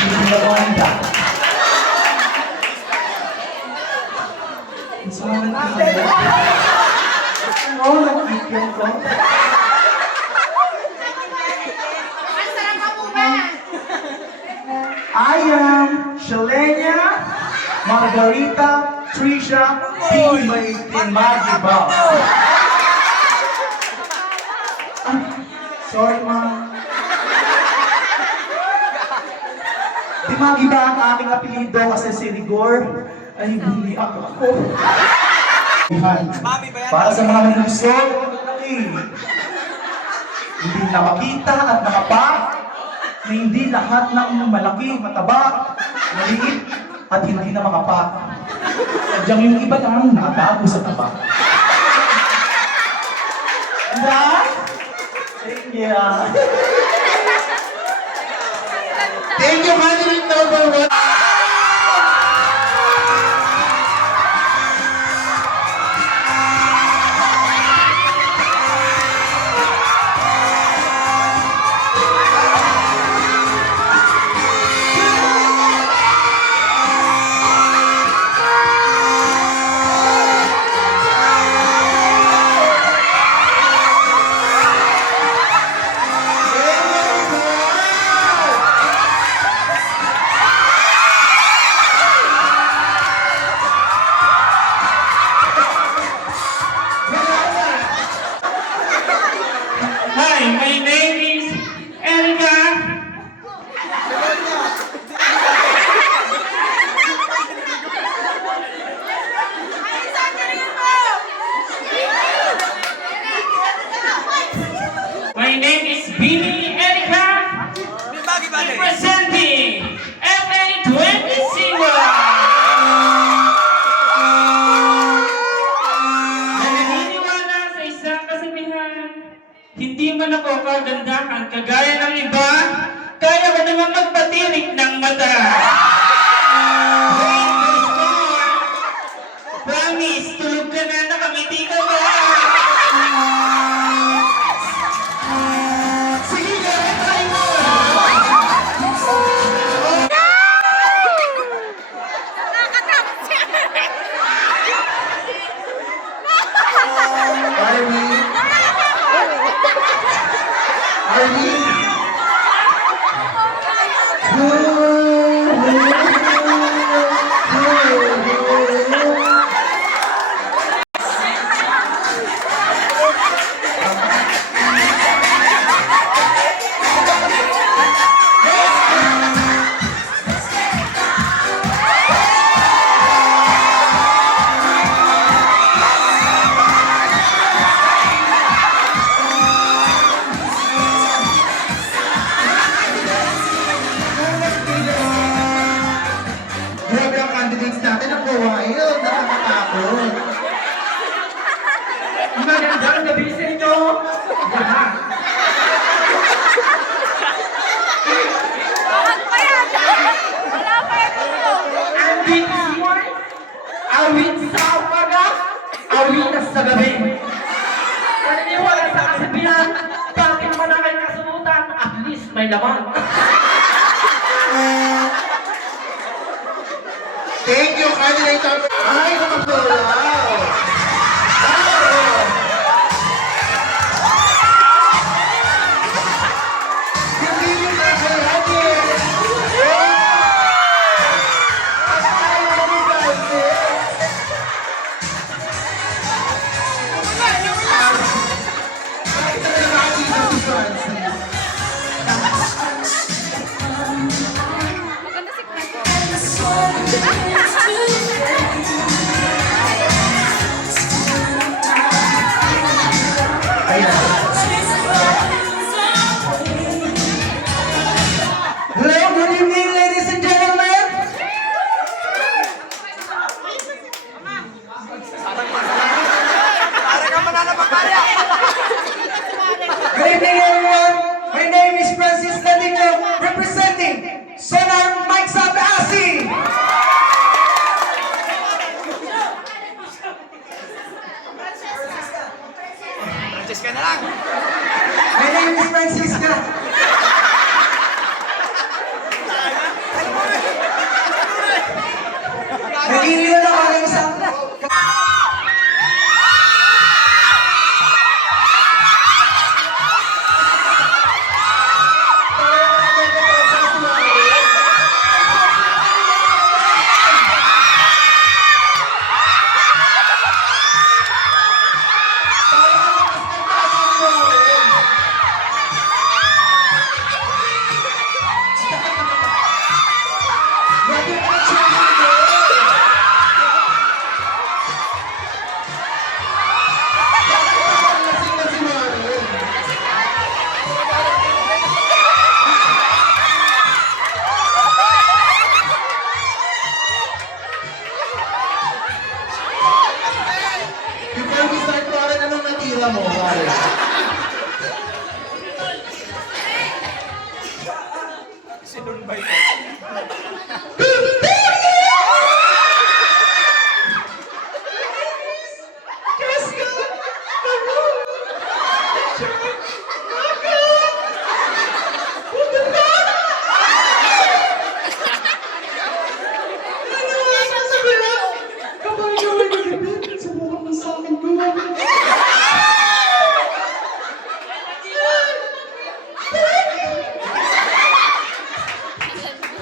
Hindi ako handa. Gusto mo nagkikyan ko? Oo, nagkikyan ko. I am Shalenia Margarita Trisha Timagi ba? Sorry, ma'am. Timagi ba ang aking apelido kasi si Rigor ay hindi ako. Para sa mga manuso, hindi nakakita at nakapa, na hindi lahat ng malaki, mataba, maliit, at hindi na makapa. Sadyang yung iba lang nakatago sa taba. Handa? Thank you. Thank you, candidate number 1. Hi, my name is Erica. My name is Bini Erica. Representing FA20 Siwa. Naniniwala sa isang kasabihan, hindi man ako kagandahan kagaya ng iba, kaya ko naman magpatirik ng mata. Wait, there's more. Promise, tulog ka na, nakamiti ka ba? Sige, gawin tayo mo! Armin? Armin? Grabe ang candidates natin, ang wild, nakakatakot. Magandang gabi sa inyo. Lahat. Awit siway, awit sa umaga, awit na sa gabi. Naniniwala sa kasabihan, bakit man ang may kasunutan, at least may laman. Thank you, candidate number... Ay, nakapulaw! Hindi nyo na kalahin! Maganda si Franco.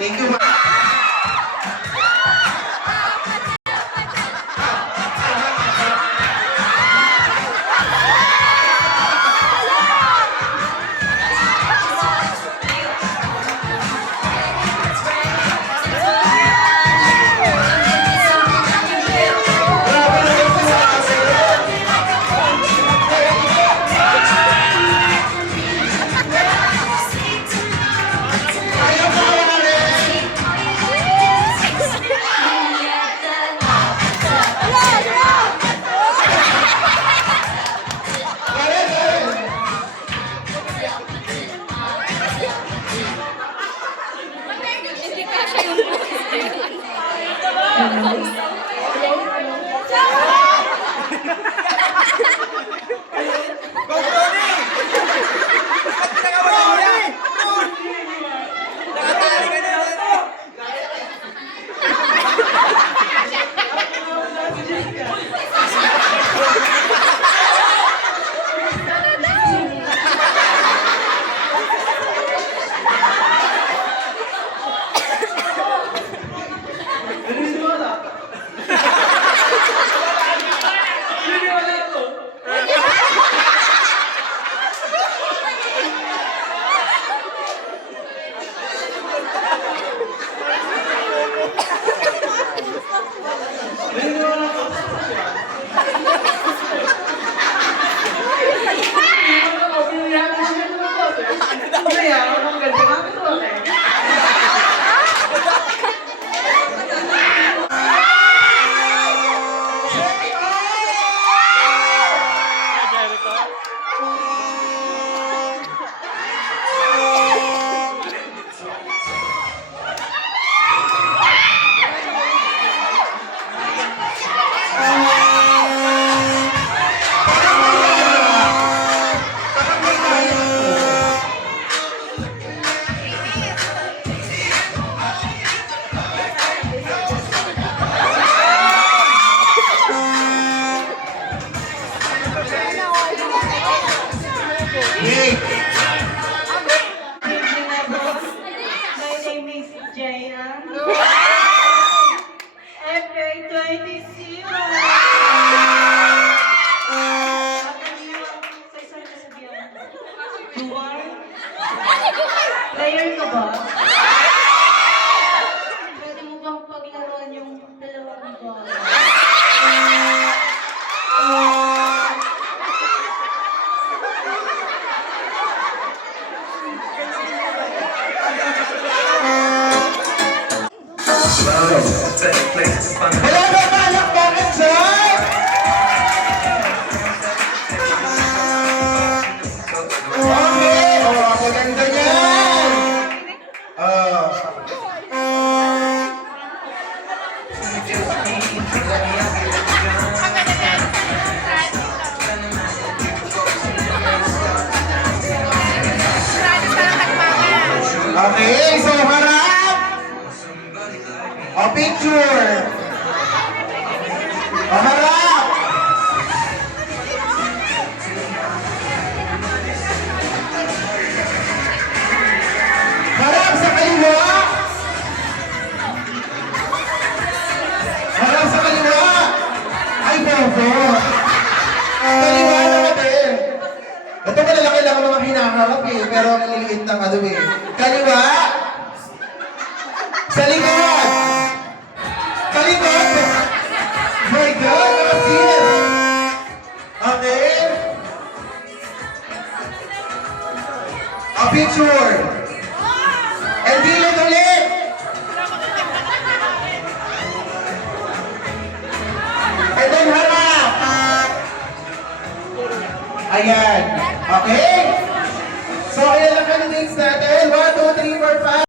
Thank you, ma'am. Hey! My name is Jayan. FA26. Player ka ba? Pwede mo bang paglaruan yung dalawang bola? Wala ba balak bakit, sir? Okay, maganda yan. Okay, so harap. O, picture. O, harap. Harap sa kaliwa. Harap sa kaliwa. Ay, bobo. Kaliwa na natin. Ito malalaki lang ang mga hinaharap eh, pero ang liliit ng ano eh. Kaliwa. Sa likod. Kalikot. My God, nakasin. Okay. A picture. And gilid ulit. And then harap. Ayan. Okay.